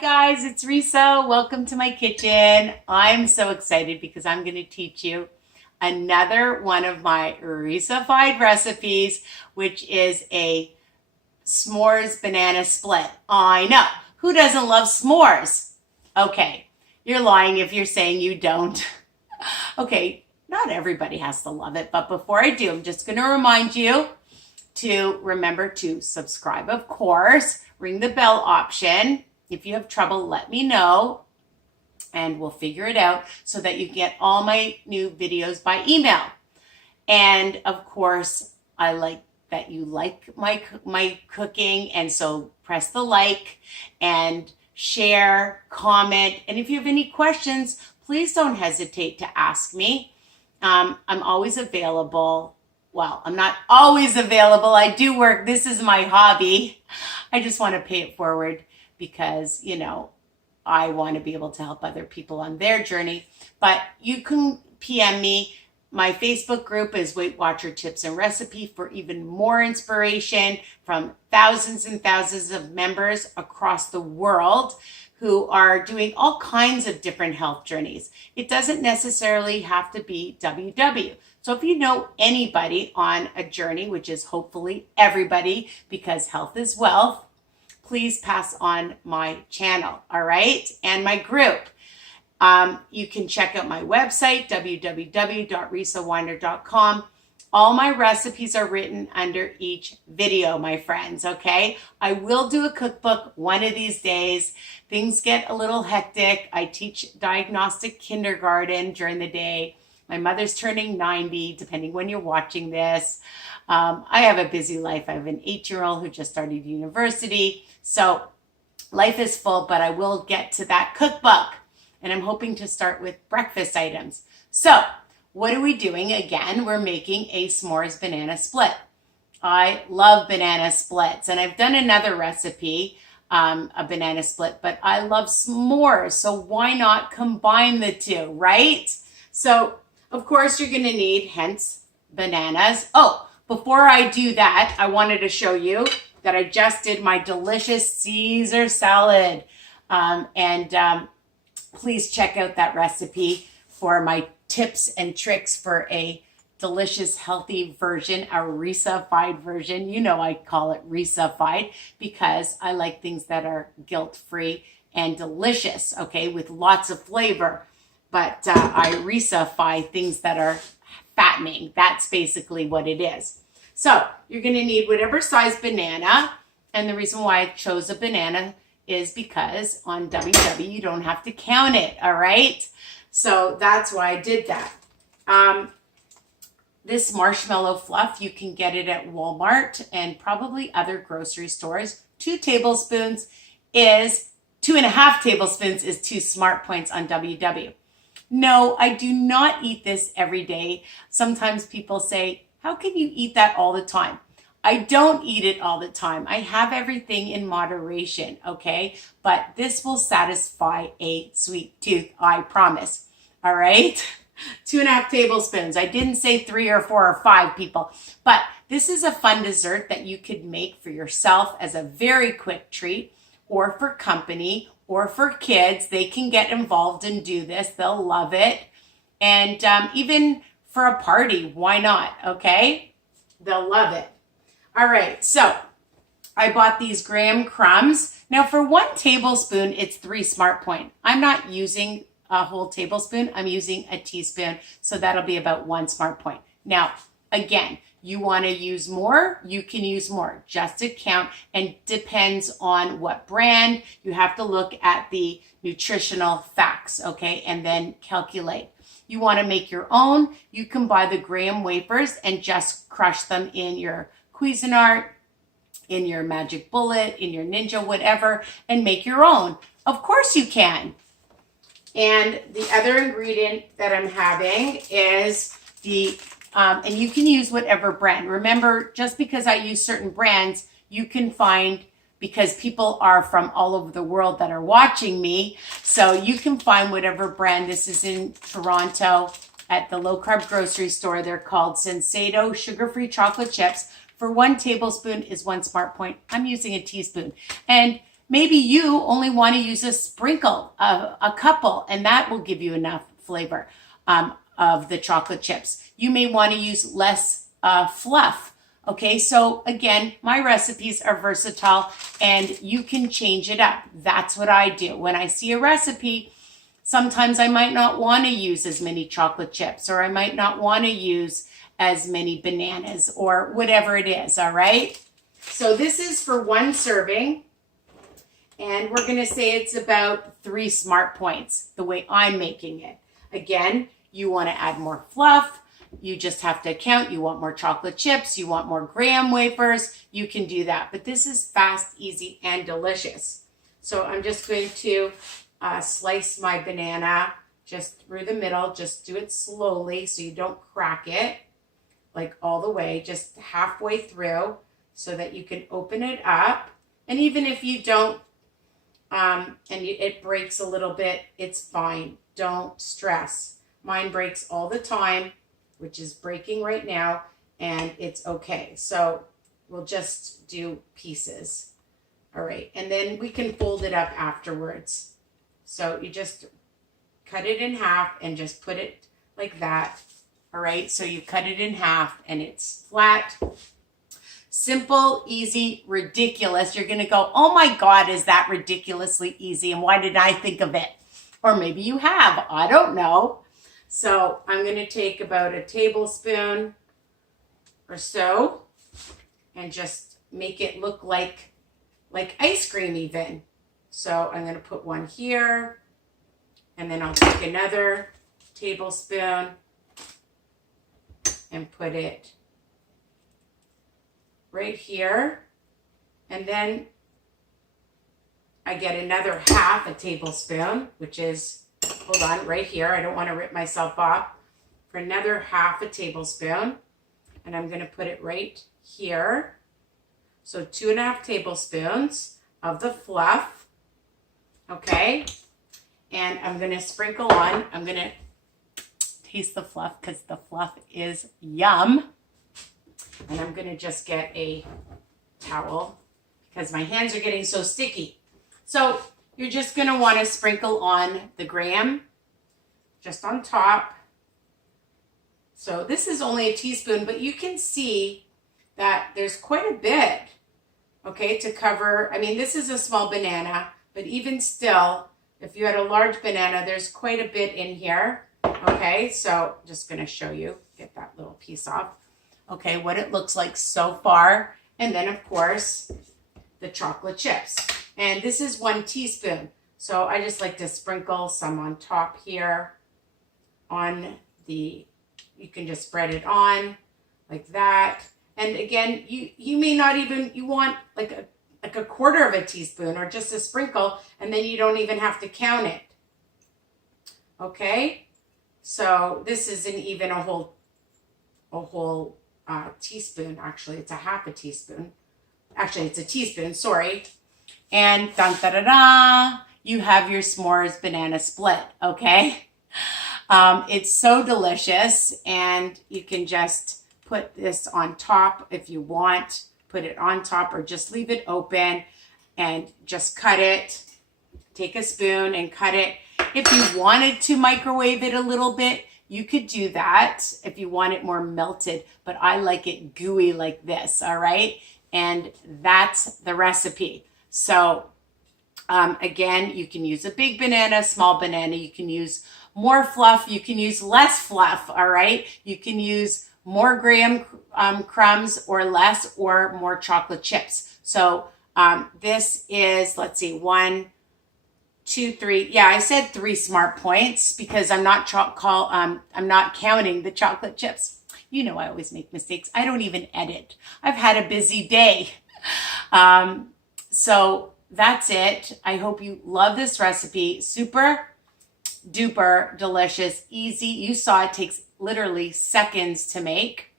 guys, it's Risa. Welcome to my kitchen. I'm so excited because I'm going to teach you another one of my Risa-fied recipes, which is a s'mores banana split. I know. Who doesn't love s'mores? Okay, you're lying if you're saying you don't. Okay, not everybody has to love it, but before I do, I'm just going to remind you to remember to subscribe, of course, ring the bell option. If you have trouble, let me know and we'll figure it out so that you get all my new videos by email. And of course, I like that you like my cooking, and so press the like and share, comment, and if you have any questions, please don't hesitate to ask me. I'm always available. Well, I'm not always available. I do work. This is my hobby. I just want to pay it forward because, you know, I want to be able to help other people on their journey. But you can PM me. My Facebook group is Weight Watcher Tips and Recipe for even more inspiration from thousands and thousands of members across the world who are doing all kinds of different health journeys. It doesn't necessarily have to be WW. So if you know anybody on a journey, which is hopefully everybody because health is wealth, please pass on my channel, all right? And my group. You can check out my website, www.risawiner.com. All my recipes are written under each video, my friends, okay? I will do a cookbook one of these days. Things get a little hectic. I teach diagnostic kindergarten during the day. My mother's turning 90, depending when you're watching this. I have a busy life. I have an 8-year-old who just started university. So life is full, but I will get to that cookbook. And I'm hoping to start with breakfast items. So what are we doing? Again, we're making a s'mores banana split. I love banana splits. And I've done another recipe, a banana split, but I love s'mores. So why not combine the two, right? So of course you're going to need, hence, bananas. Oh, before I do that, I wanted to show you that I just did my delicious Caesar salad. Please check out that recipe for my tips and tricks for a delicious, healthy version, a Risa-fied version. You know I call it Risa-fied because I like things that are guilt-free and delicious, okay, with lots of flavor. But I Risa-fy things that are fattening. That's basically what it is. So you're going to need whatever size banana. And the reason why I chose a banana is because on WW, you don't have to count it, all right? So that's why I did that. This Marshmallow Fluff, you can get it at Walmart and probably other grocery stores. 2 tablespoons is, 2.5 tablespoons is 2 smart points on WW. No, I do not eat this every day. Sometimes people say, how can you eat that all the time? I don't eat it all the time. I have everything in moderation, okay? But this will satisfy a sweet tooth, I promise. All right? 2.5 tablespoons. I didn't say 3 or 4 or 5 people, but this is a fun dessert that you could make for yourself as a very quick treat, or for company, or for kids. They can get involved and do this. They'll love it. And even for a party, why not, okay? They'll love it. All right, so I bought these graham crumbs. Now for 1 tablespoon, it's 3 smart point. I'm not using a whole tablespoon. I'm using a teaspoon, so that'll be about 1 smart point. Now, again, you want to use more, you can use more, just to count, and depends on what brand. You have to look at the nutritional facts, okay, and then calculate. You want to make your own, you can buy the graham wafers and just crush them in your Cuisinart, in your Magic Bullet, in your Ninja, whatever, and make your own. Of course you can. And the other ingredient that I'm having is the, and you can use whatever brand. Remember, just because I use certain brands, you can find, because people are from all over the world that are watching me, so you can find whatever brand. This is in Toronto at the low-carb grocery store. They're called Sensato sugar-free chocolate chips. For 1 tablespoon is 1 smart point. I'm using a teaspoon. And Maybe you only want to use a sprinkle, a couple, and that will give you enough flavor of the chocolate chips. You may want to use less fluff. Okay, so again, my recipes are versatile and you can change it up. That's what I do. When I see a recipe, sometimes I might not want to use as many chocolate chips, or I might not want to use as many bananas, or whatever it is, all right? So this is for 1 serving, and we're gonna say it's about 3 smart points, the way I'm making it. Again, you wanna add more fluff, you just have to count. You want more chocolate chips, you want more graham wafers, you can do that. But this is fast, easy, and delicious. So I'm just going to slice my banana just through the middle. Just do it slowly so you don't crack it, like all the way, just halfway through so that you can open it up. And even if you don't, it breaks a little bit, it's fine. Don't stress. Mine breaks all the time, which is breaking right now, and it's okay. So we'll just do pieces. All right, and then we can fold it up afterwards. So you just cut it in half and just put it like that. All right, so you cut it in half and it's flat. Simple, easy, ridiculous. You're gonna go, oh my God, is that ridiculously easy? And why did I think of it? Or maybe you have, I don't know. So I'm gonna take about a tablespoon or so and just make it look like ice cream even. So I'm gonna put one here, and then I'll take another tablespoon and put it right here. And then I get another half a tablespoon, which is, hold on, right here. I don't want to rip myself off. For another half a tablespoon. And I'm going to put it right here. So 2.5 tablespoons of the fluff. Okay. And I'm going to sprinkle on. I'm going to taste the fluff because the fluff is yum. And I'm going to just get a towel because my hands are getting so sticky. So you're just going to want to sprinkle on the graham just on top. So this is only a teaspoon, but you can see that there's quite a bit, okay, to cover. I mean, this is a small banana, but even still, if you had a large banana, there's quite a bit in here. Okay, so just going to show you, get that little piece off. Okay, what it looks like so far. And then, of course, the chocolate chips. And this is 1 teaspoon. So I just like to sprinkle some on top here on the, you can just spread it on like that. And again, you may not even, you want like a 1/4 of a teaspoon or just a sprinkle, and then you don't even have to count it. Okay, so this isn't even a whole teaspoon. Actually, it's a half a teaspoon. Actually, it's a teaspoon, sorry. And dun da da da, you have your s'mores banana split, okay? It's so delicious, and you can just put this on top if you want. Put it on top or just leave it open and just cut it. Take a spoon and cut it. If you wanted to microwave it a little bit, you could do that if you want it more melted, but I like it gooey like this, all right? And that's the recipe. So again, you can use a big banana, small banana, you can use more fluff, you can use less fluff, all right? You can use more graham crumbs or less, or more chocolate chips. So this is, let's see, 1, 2, 3. Yeah, I said 3 smart points because I'm not counting the chocolate chips. You know I always make mistakes. I don't even edit. I've had a busy day. So that's it. I hope you love this recipe. Super duper delicious, easy. You saw it takes literally seconds to make,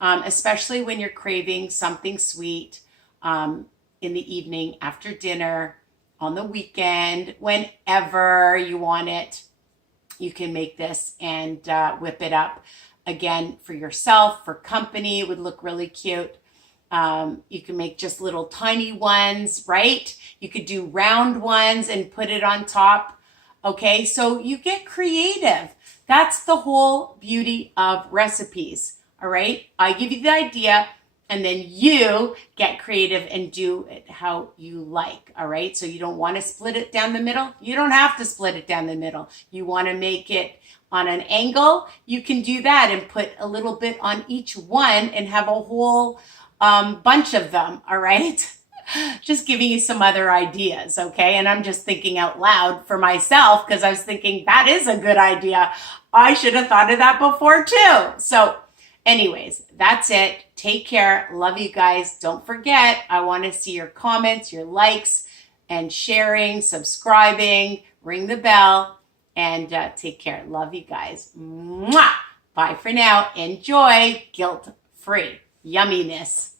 especially when you're craving something sweet in the evening, after dinner, on the weekend, whenever you want it. You can make this and whip it up. Again, for yourself, for company, it would look really cute. You can make just little tiny ones, right? You could do round ones and put it on top. Okay, so you get creative. That's the whole beauty of recipes. All right, I give you the idea and then you get creative and do it how you like. All right, so you don't want to split it down the middle. You don't have to split it down the middle. You want to make it on an angle. You can do that and put a little bit on each one and have a whole bunch of them. All right. Just giving you some other ideas, okay? And I'm just thinking out loud for myself because I was thinking that is a good idea. I should have thought of that before too. So anyways, that's it. Take care. Love you guys. Don't forget, I want to see your comments, your likes, and sharing, subscribing, ring the bell, and take care. Love you guys. Mwah! Bye for now. Enjoy guilt-free yumminess.